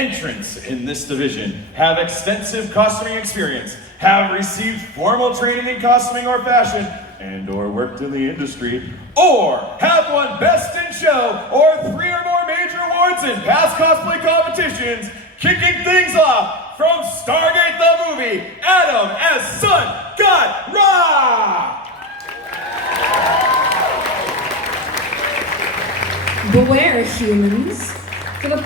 Entrants in this division have extensive costuming experience, have received formal training in costuming or fashion, and/or worked in the industry, or have won Best in Show or 3 or more major awards in past cosplay competitions. Kicking things off from Stargate the movie, Adam as Sun God Ra! Beware, humans. For the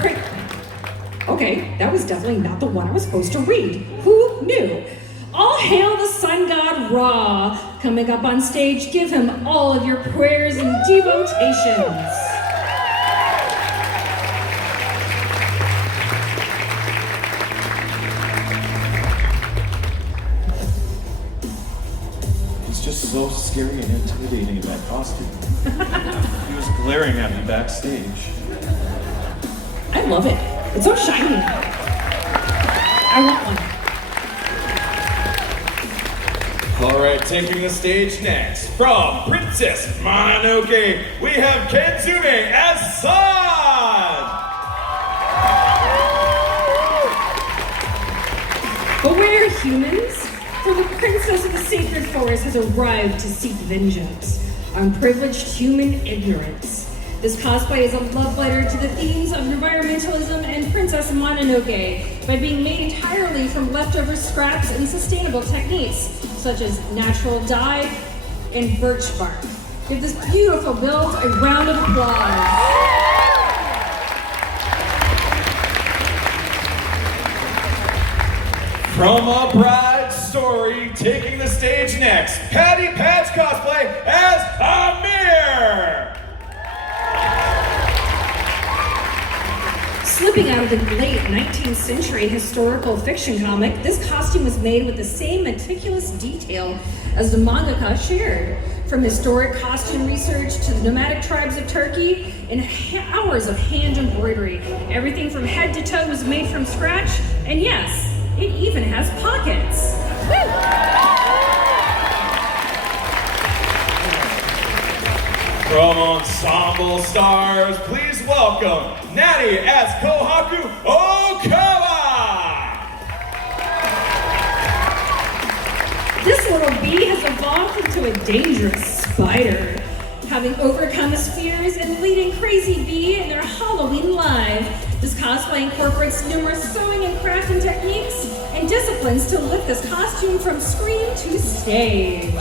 Okay, that was definitely not the one I was supposed to read. Who knew? All hail the sun god Ra. Coming up on stage, give him all of your prayers and devotations. He's just so scary and intimidating in that costume. He was glaring at me backstage. I love it. It's so shiny. I want one. All right, taking the stage next, from Princess Mononoke, we have Kenzume as San! Beware, humans, for the princess of the sacred forest has arrived to seek vengeance on privileged human ignorance. This cosplay is a love letter to the themes of environmentalism and Princess Mononoke by being made entirely from leftover scraps and sustainable techniques, such as natural dye and birch bark. Give this beautiful build a round of applause. From A Bride Story, taking the stage next, Patty Patch Cosplay as A Mirror! Slipping out of the late 19th century historical fiction comic, this costume was made with the same meticulous detail as the mangaka shared. From historic costume research to the nomadic tribes of Turkey and hours of hand embroidery, everything from head to toe was made from scratch, and yes, it even has pockets. Woo! From Ensemble Stars, please welcome Natty as Kohaku Okawa! This little bee has evolved into a dangerous spider, having overcome his fears and leading Crazy Bee in their Halloween live. This cosplay incorporates numerous sewing and crafting techniques and disciplines to lift this costume from screen to stage.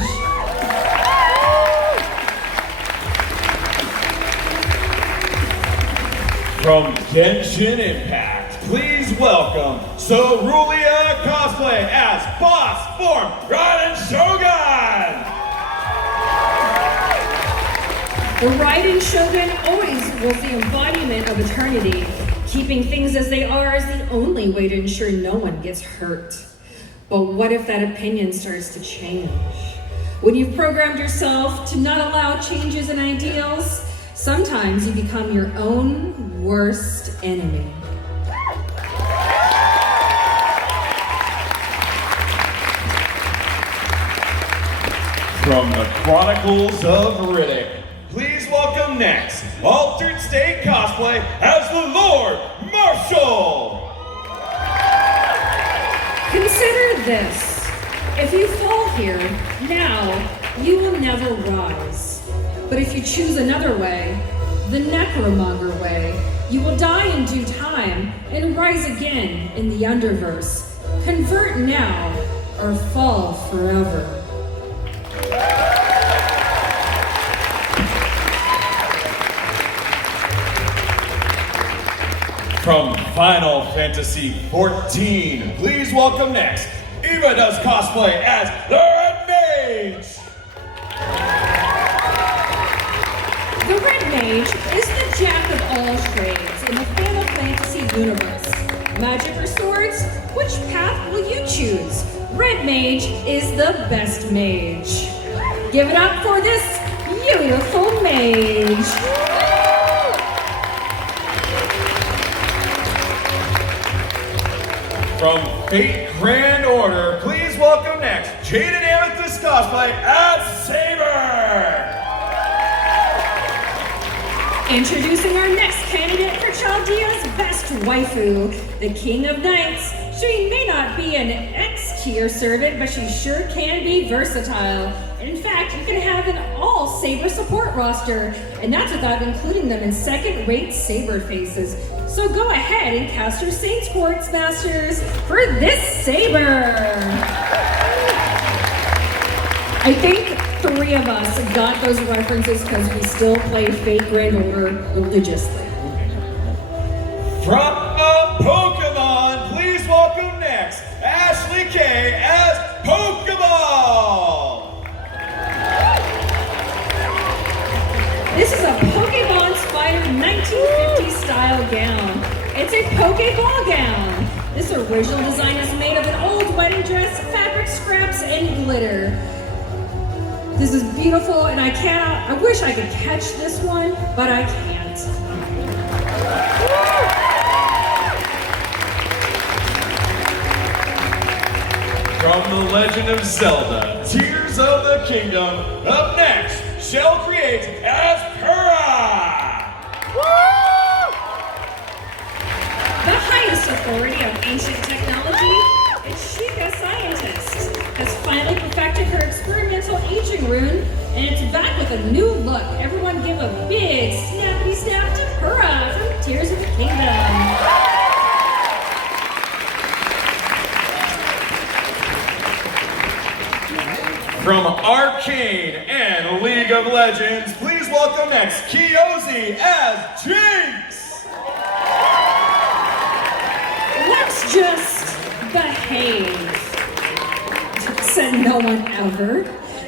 From Genshin Impact, please welcome Rulia Cosplay as Boss Form Raiden Shogun! The Raiden Shogun always was the embodiment of eternity. Keeping things as they are is the only way to ensure no one gets hurt. But what if that opinion starts to change? When you've programmed yourself to not allow changes in ideals, sometimes you become your own worst enemy. From the Chronicles of Riddick, please welcome next, Altered State Cosplay as the Lord Marshal! Consider this. If you fall here, now, you will never rise. But if you choose another way, the Necromonger way, you will die in due time and rise again in the Underverse. Convert now or fall forever. From Final Fantasy XIV, please welcome next, Eva Does Cosplay as the Red Mage! The Red Mage is the jack of all trades in the Final Fantasy universe. Magic or swords? Which path will you choose? Red Mage is the best mage. Give it up for this beautiful mage. From Fate Grand Order, please welcome next, Jaden Amethyst Cosplay as Saber! Introducing our next candidate for Chaldea's best waifu, the King of Knights. She may not be an X-tier servant, but she sure can be versatile. In fact, you can have an all-saber support roster, and that's without including them in second-rate saber faces. So go ahead and cast your Saints Quartz Masters for this saber. I think 3 of us got those references because we still play Fate Grand Order religiously. From Pokemon, please welcome next Ashley K as Pokeball. This is a Pokemon Spider 1950 style gown. It's a Pokeball gown. This original design is made of an old wedding dress, fabric scraps, and glitter. This is beautiful, and I wish I could catch this one, but I can't. From The Legend of Zelda, Tears of the Kingdom, up next, Shell creates as Purah! The highest authority of ancient technology, it's Sheikah Scientist, has finally perfected her experimental aging rune, and it's back with a new look. Everyone give a big snappity snap to Purah from Tears of the Kingdom. From Arcane and League of Legends, please welcome next Kyosu as Jinx! Let's just behave, said no one ever.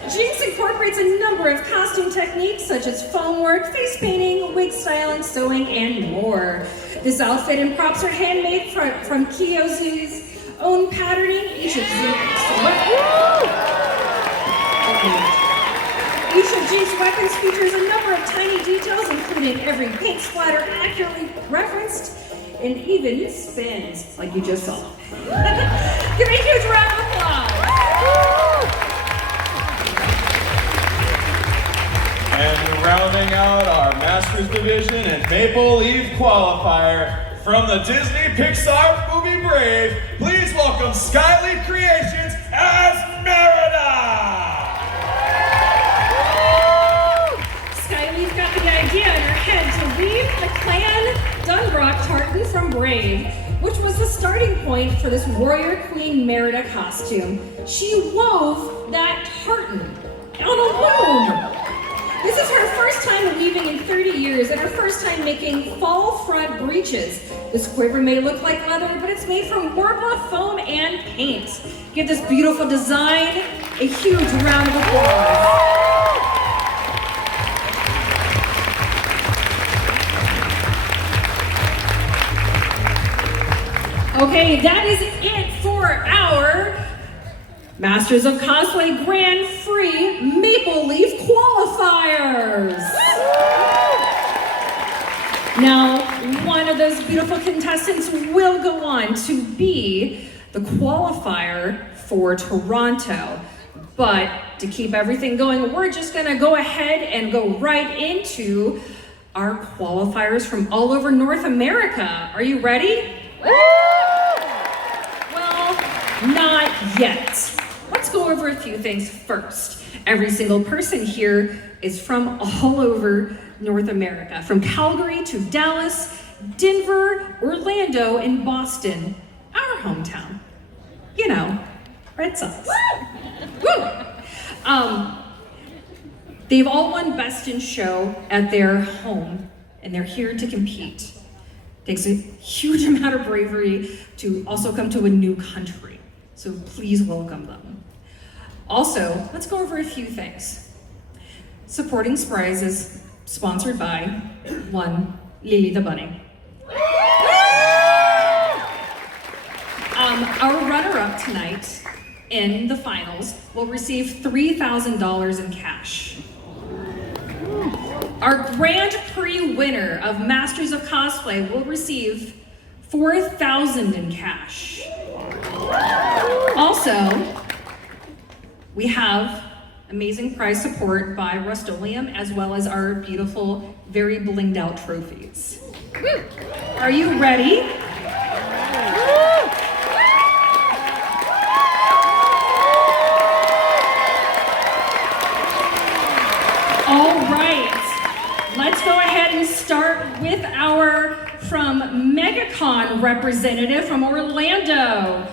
Jinx incorporates a number of costume techniques such as foam work, face painting, wig styling, sewing, and more. This outfit and props are handmade from Kyosu's own patterning. Each of Jinx's weapons features a number of tiny details, including every paint splatter accurately referenced, and even spins, like you just saw. Give me a huge round of applause. And rounding out our Masters Division and Maple Leaf Qualifier, from the Disney Pixar movie Brave, please welcome Skylake Creations as Merida! Skyleaf got the idea in her head to weave the clan Dunbrock tartan from Brave, which was the starting point for this warrior queen Merida costume. She wove that tartan on a loom. This is her first time weaving in 30 years and her first time making fall front breeches. This quiver may look like leather, but it's made from Worbla foam and paint. Give this beautiful design a huge round of applause. Okay, that is it for our Masters of Cosplay Grand Prix Maple Leaf Qualifiers. Now, one of those beautiful contestants will go on to be the qualifier for Toronto. But to keep everything going, we're just gonna go ahead and go right into our qualifiers from all over North America. Are you ready? Well, not yet. Let's go over a few things first. Every single person here is from all over North America, from Calgary to Dallas, Denver, Orlando, and Boston, our hometown. You know, Red Sox. Woo! They've all won Best in Show at their home, and they're here to compete. It takes a huge amount of bravery to also come to a new country, so please welcome them. Also, let's go over a few things. Supporting Surprise is sponsored by one Lily the Bunny. Our runner-up tonight in the finals will receive $3,000 in cash. Our Grand Prix winner of Masters of Cosplay will receive $4,000 in cash. Also, we have amazing prize support by Rust-Oleum, as well as our beautiful, very blinged out trophies. Are you ready? All right, let's go ahead and start with our from MegaCon representative from Orlando.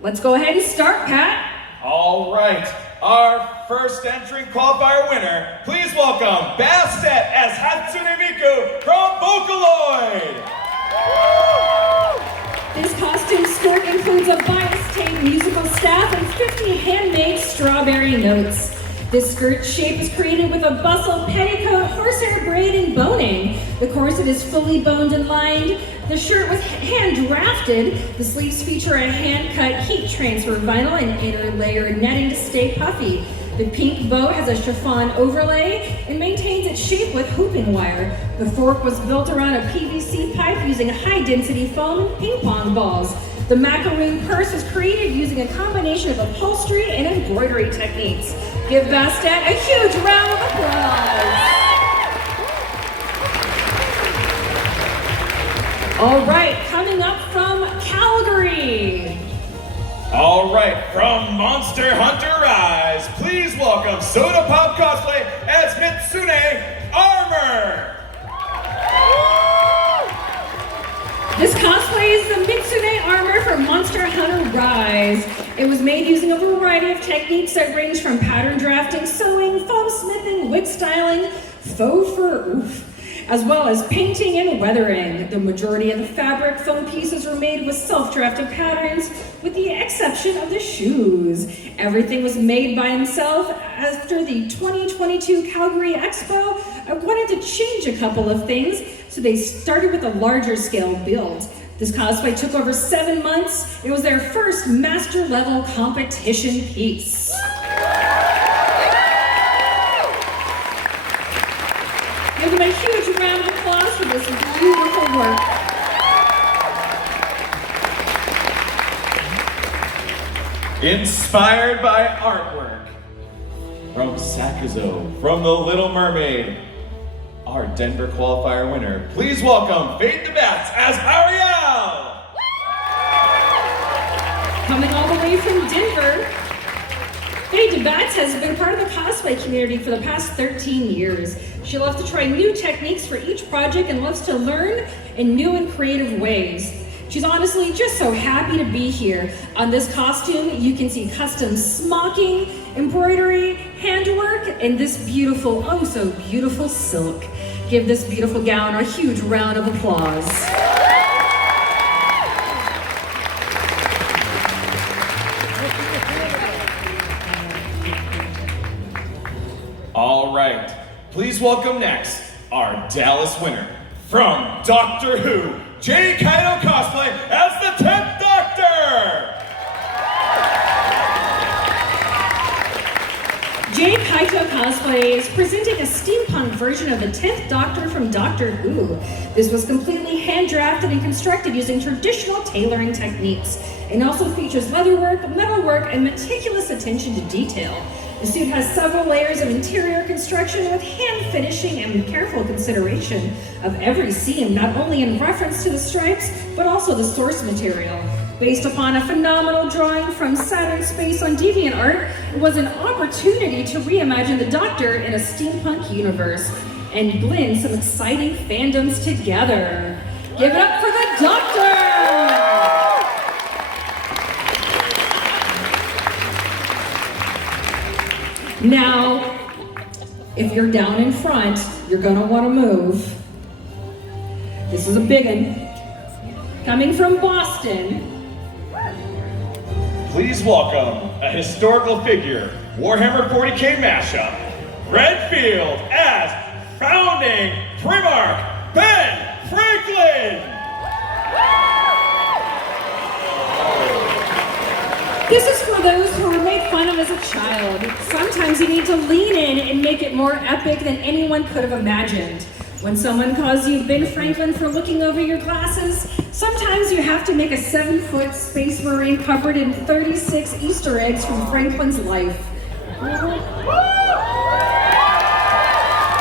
Let's go ahead and start, Pat. All right, our first entering qualifier winner, please welcome Bastet as Hatsune Miku from Vocaloid. This costume skirt includes a bias-tape musical staff and 50 handmade strawberry notes. This skirt shape is created with a bustle, petticoat, horsehair braid, and boning. The corset is fully boned and lined. The shirt was hand-drafted. The sleeves feature a hand-cut heat transfer vinyl and interlayered netting to stay puffy. The pink bow has a chiffon overlay and maintains its shape with hooping wire. The fork was built around a PVC pipe using high-density foam and ping-pong balls. The macaroon purse was created using a combination of upholstery and embroidery techniques. Give Bastet a huge round of applause. All right, coming up from Calgary. All right, from Monster Hunter Rise, please welcome Soda Pop Cosplay as Mitsune Armor. This cosplay is the Mitsune Armor from Monster Hunter Rise. It was made using a variety of techniques that range from pattern drafting, sewing, foam smithing, wig styling, faux fur, as well as painting and weathering. The majority of the fabric foam pieces were made with self-drafted patterns, with the exception of the shoes. Everything was made by himself. After the 2022 Calgary Expo, I wanted to change a couple of things, so they started with a larger scale build. This cosplay took over 7 months. It was their first master level competition piece. Give them a huge round of applause for this beautiful work. Inspired by artwork from Sakazo from the Little Mermaid, our Denver qualifier winner, please welcome Fade the Bats as Ariel. Coming all the way from Denver, Faye Bats has been part of the cosplay community for the past 13 years. She loves to try new techniques for each project and loves to learn in new and creative ways. She's honestly just so happy to be here. On this costume, you can see custom smocking, embroidery, handwork, and this beautiful, oh so beautiful silk. Give this beautiful gown a huge round of applause. All right, please welcome next our Dallas winner from Doctor Who, J. Kaito Cosplay as the 10th Doctor. J. Kaito Cosplay is presenting a steampunk version of the 10th Doctor from Doctor Who. This was completely hand-drafted and constructed using traditional tailoring techniques, and also features leatherwork, metalwork, and meticulous attention to detail. The suit has several layers of interior construction with hand finishing and careful consideration of every seam, not only in reference to the stripes, but also the source material. Based upon a phenomenal drawing from Saturn Space on DeviantArt, it was an opportunity to reimagine the Doctor in a steampunk universe and blend some exciting fandoms together. Give it up for the Doctor! Now, if you're down in front, you're gonna wanna move. This is a big one. Coming from Boston. Please welcome a historical figure, Warhammer 40K mashup, Redfield as founding Primarch Ben Franklin. This is for those who were made fun of as a child. Sometimes you need to lean in and make it more epic than anyone could have imagined. When someone calls you Ben Franklin for looking over your glasses, sometimes you have to make a 7-foot space marine covered in 36 Easter eggs from Franklin's life. The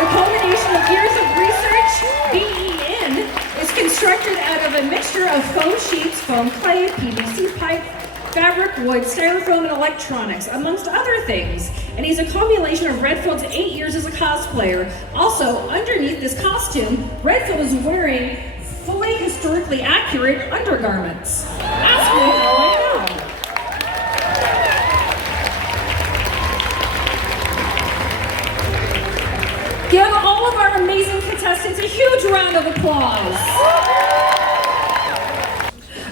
culmination of years of research, BEN, is constructed out of a mixture of foam sheets, foam clay, PVC pipe, fabric, wood, styrofoam, and electronics, amongst other things. And he's a combination of Redfield's 8 years as a cosplayer. Also, underneath this costume, Redfield is wearing fully historically accurate undergarments. Ask me how I know. Give all of our amazing contestants a huge round of applause.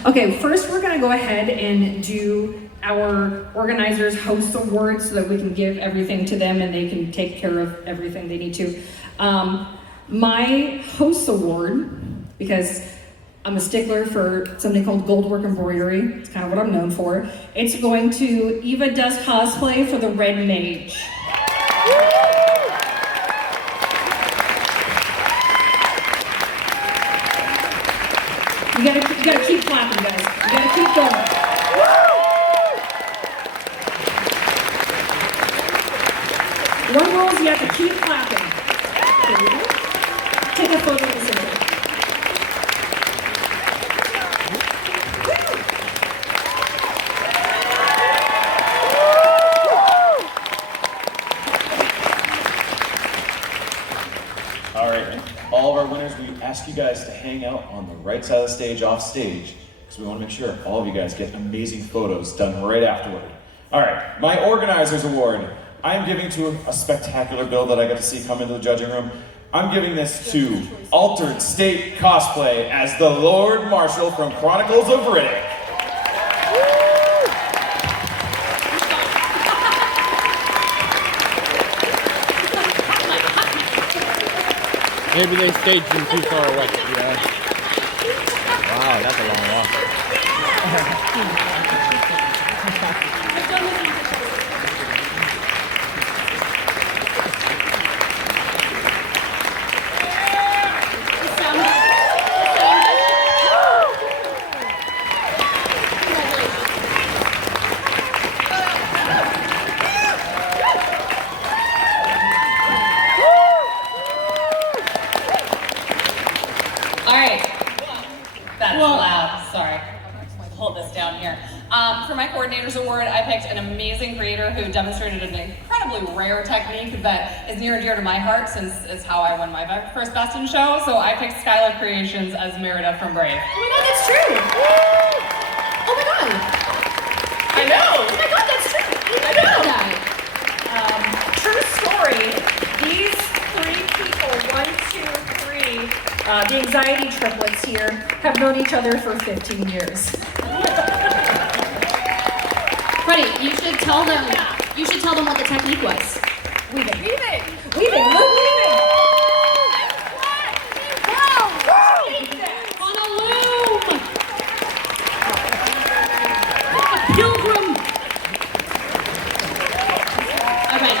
Okay, first we're gonna go ahead and do our organizers' host awards so that we can give everything to them and they can take care of everything they need to. My host award, because I'm a stickler for something called gold work embroidery, it's kind of what I'm known for, it's going to Eva Does Cosplay for the Red Mage. You gotta keep clapping, guys. You gotta keep going. One rule is you have to keep clapping. There you go. Take a photo of the center. All right, all of our winners, we ask you guys to hang out on the right side of the stage, off stage, because we want to make sure all of you guys get amazing photos done right afterward. All right, my organizers award, I'm giving to a spectacular build that I got to see come into the judging room. I'm giving this to Altered State Cosplay as the Lord Marshal from Chronicles of Riddick. Maybe they staged him too far away. Yeah. Wow, that's a long walk. For my coordinators award, I picked an amazing creator who demonstrated an incredibly rare technique that is near and dear to my heart since it's how I won my first Best in Show. So I picked Skylake Creations as Merida from Brave. Oh my god, that's true! Oh my god! I know! Oh my god, that's true! I know that! True story, these three people, 1, 2, 3, the anxiety triplets here, have known each other for 15 years. Freddie, you should tell them. You should tell them what the technique was. Weaving. Weaving! Weaving! Look, weaving! On a loom. A pilgrim. All right.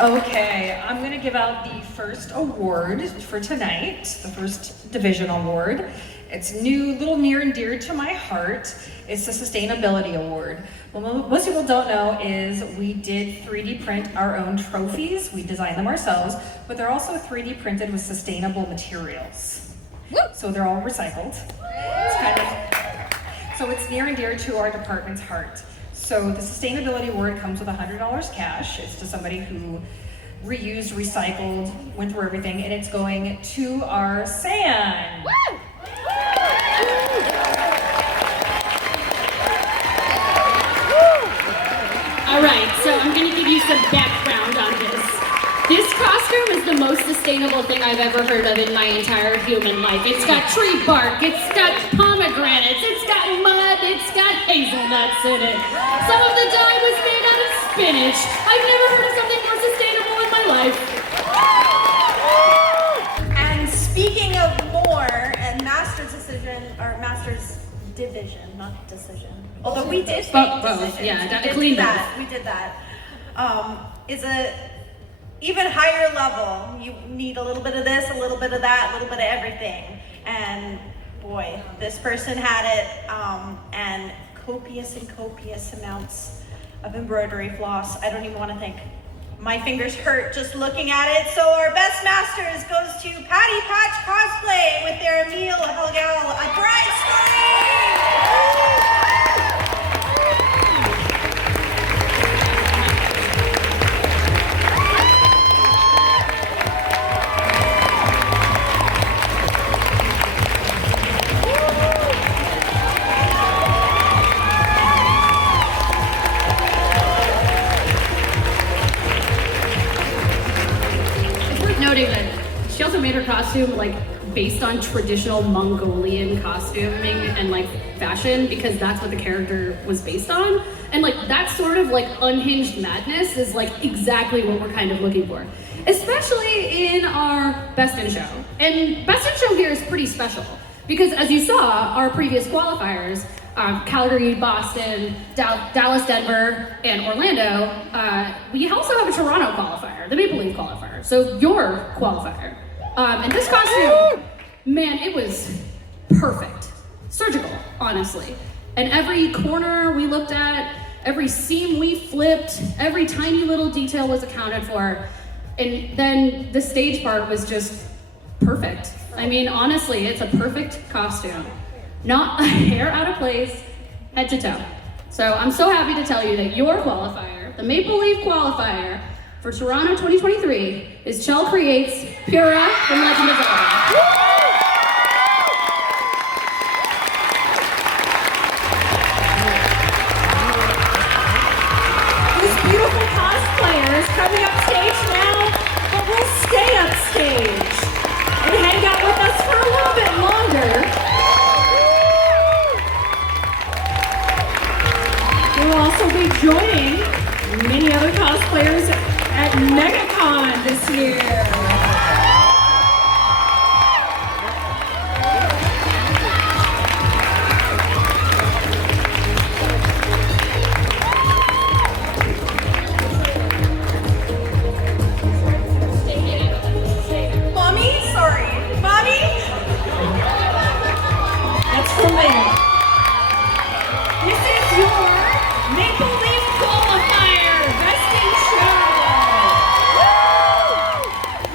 Okay, I'm gonna give out the first award for tonight, the first division award. It's new, little near and dear to my heart. It's the Sustainability Award. What most people don't know is we did 3D print our own trophies. We designed them ourselves, but they're also 3D printed with sustainable materials. So they're all recycled. So it's near and dear to our department's heart. So the Sustainability Award comes with $100 cash. It's to somebody who reused, recycled, went through everything, and it's going to our San. Woo! All right, so I'm going to give you some background on this. This costume is the most sustainable thing I've ever heard of in my entire human life. It's got tree bark, it's got pomegranates, it's got mud, it's got hazelnuts in it. Some of the dye was made out of spinach. I've never heard of something more sustainable in my life. And speaking of more, and Master's Decision, or Master's Division, not decision. Although we did Both, decisions. yeah, got We to did clean that. those. We did that. Is a even higher level. You need a little bit of this, a little bit of that, a little bit of everything. And boy, this person had it, and copious and copious amounts of embroidery floss. I don't even want to think. My fingers hurt just looking at it. So our best masters goes to Patty Patch Cosplay with their Emil Helgal, a bright noting that she also made her costume like based on traditional Mongolian costuming and like fashion, because that's what the character was based on. And like that sort of like unhinged madness is like exactly what we're kind of looking for, especially in our Best in Show. And Best in Show here is pretty special because, as you saw, our previous qualifiers, Calgary, Boston, Dallas, Denver, and Orlando, we also have a Toronto qualifier, the Maple Leaf qualifier. So your qualifier. And this costume, man, it was perfect. Surgical, honestly. And every corner we looked at, every seam we flipped, every tiny little detail was accounted for. And then the stage part was just perfect. I mean, honestly, it's a perfect costume. Not a hair out of place, head to toe. So I'm so happy to tell you that your qualifier, the Maple Leaf qualifier for Toronto 2023, is Chell Creates Pura from Legend of Zelda. This beautiful cosplayer is coming up stage now, but will stay up stage and hang out with us for a little bit longer. He will also be joining many other cosplayers at MegaCon this year. Mommy? Sorry. Mommy? That's from there. This is your Maple Leaf qualifier, Best in Show.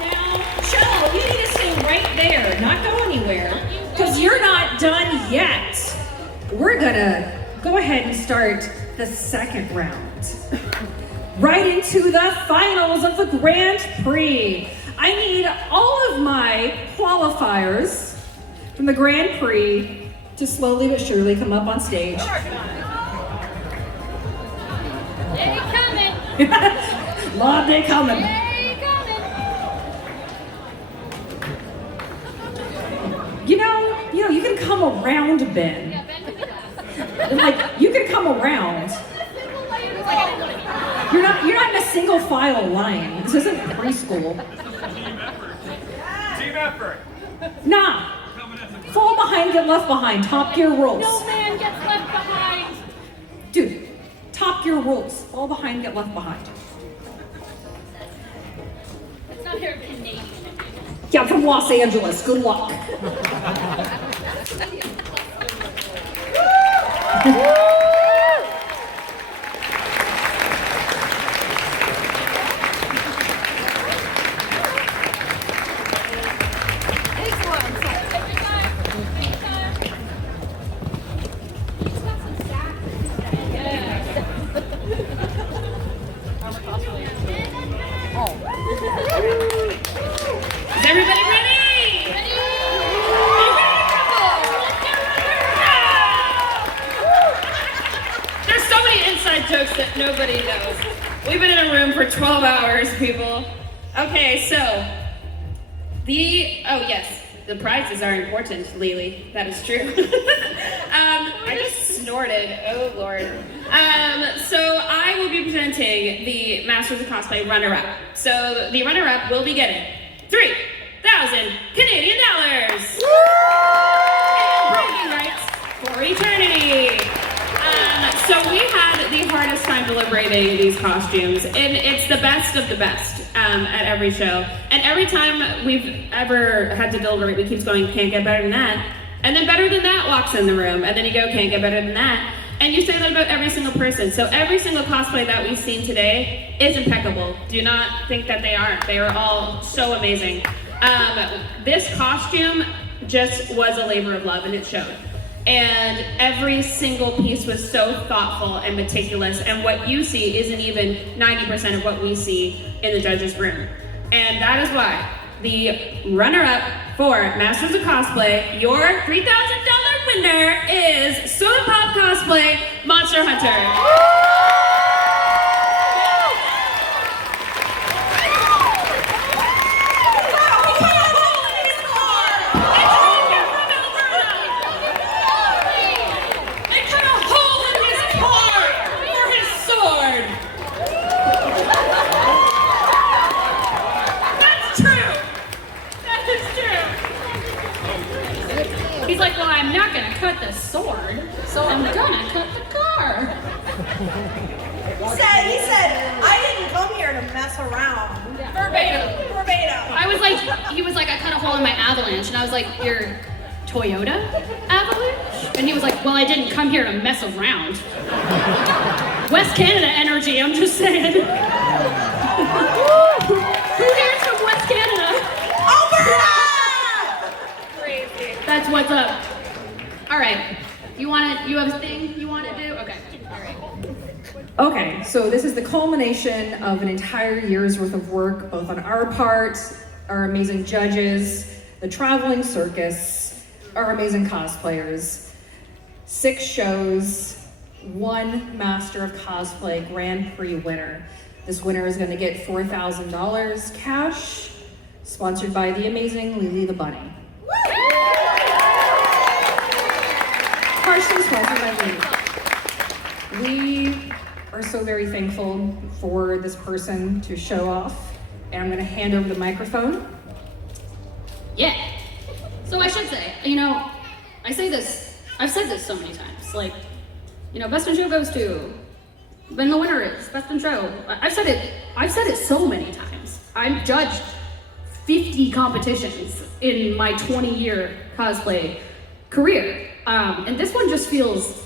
Now, Chell, you need to stay right there, not go anywhere, because you're not done yet. We're gonna go ahead and start the second round. Right into the finals of the Grand Prix. I need all of my qualifiers from the Grand Prix to slowly but surely come up on stage. They coming. Lord, they coming. They coming. You know, you can come around, Ben. Yeah, Ben can do that. Like, you can come around. You're not in a single file line. This isn't preschool. Team effort. Nah. Fall behind, get left behind. Top gear rules. No man gets left behind. Dude, top gear rules. Fall behind, get left behind. It's not here Canadian. Yeah, I'm from Los Angeles. Good luck. Is everybody ready? Ready? There's so many inside jokes that nobody knows. We've been in a room for 12 hours, people. Okay, so oh yes, the prizes are important, Lily. That is true. I just snorted. Oh Lord. So I will be presenting the Masters of Cosplay runner-up. So the runner-up will be getting 3,000 Canadian dollars. And bragging rights for eternity. So we had the hardest time deliberating these costumes, and it's the best of the best at every show. And every time we've ever had to deliberate, we keep going, can't get better than that. And then better than that walks in the room, and then you go, can't get better than that. And you say that about every single person. So every single cosplay that we've seen today is impeccable. Do not think that they aren't. They are all so amazing. This costume just was a labor of love, and it showed. And every single piece was so thoughtful and meticulous, and what you see isn't even 90% of what we see in the judges' room. And that is why the runner-up for Masters of Cosplay, your $3,000 winner is Soda Pop Cosplay Monster Hunter. I'm not gonna cut the sword, so I'm gonna cut the car. He said, I didn't come here to mess around. Verbatim. Verbatim. He was like, I cut a hole in my Avalanche, and I was like, your Toyota Avalanche? And he was like, well, I didn't come here to mess around. West Canada energy, I'm just saying. Who here's from West Canada? Alberta! Crazy. That's what's up. All right, you have a thing you want to do? Okay, all right. Okay, so this is the culmination of an entire year's worth of work, both on our part, our amazing judges, the traveling circus, our amazing cosplayers. 6 shows, 1 Master of Cosplay Grand Prix winner. This winner is going to get $4,000 cash, sponsored by the amazing Lily the Bunny. Partially sponsored by Lily. We are so very thankful for this person to show off, and I'm going to hand over the microphone. Yeah. So I should say, I've said this so many times, like, Best in Show goes to, then the winner is Best in Show. I've said it so many times. I've judged 50 competitions in my 20-year cosplay career. And this one just feels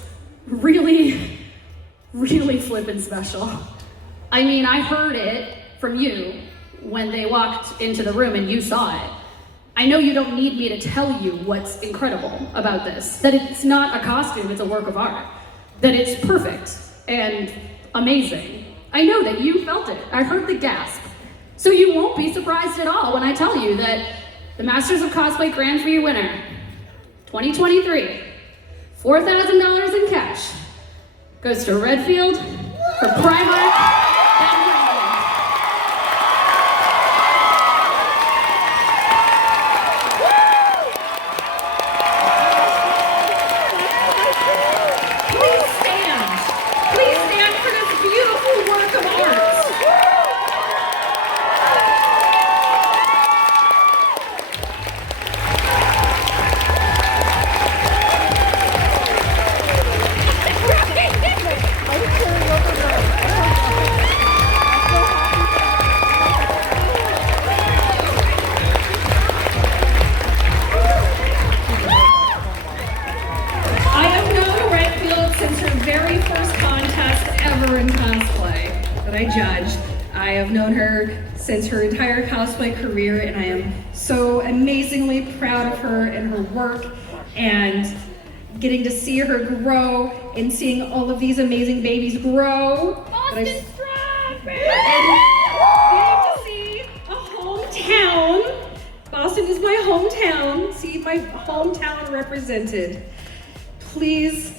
really, really flippin' special. I mean, I heard it from you when they walked into the room and you saw it. I know you don't need me to tell you what's incredible about this, that it's not a costume, it's a work of art, that it's perfect and amazing. I know that you felt it. I heard the gasp. So you won't be surprised at all when I tell you that the Masters of Cosplay Grand Prix winner, 2023, $4,000 in cash, goes to Redfield for Primark. Please stand for this beautiful work of art. In cosplay that I judged. I have known her since her entire cosplay career, and I am so amazingly proud of her and her work, and getting to see her grow and seeing all of these amazing babies grow. Boston strong, baby! Getting to see a hometown. Boston is my hometown. See my hometown represented. Please,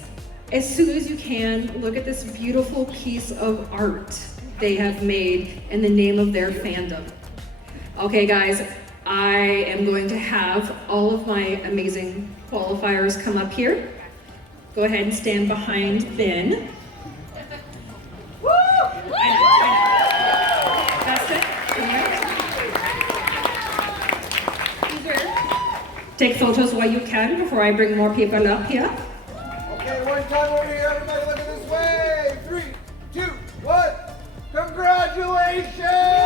as soon as you can, look at this beautiful piece of art they have made in the name of their fandom. Okay, guys, I am going to have all of my amazing qualifiers come up here. Go ahead and stand behind Ben. Woo! I know. That's it. Take photos while you can before I bring more people up here. Okay, one time over here, everybody looking this way. 3, 2, 1. Congratulations!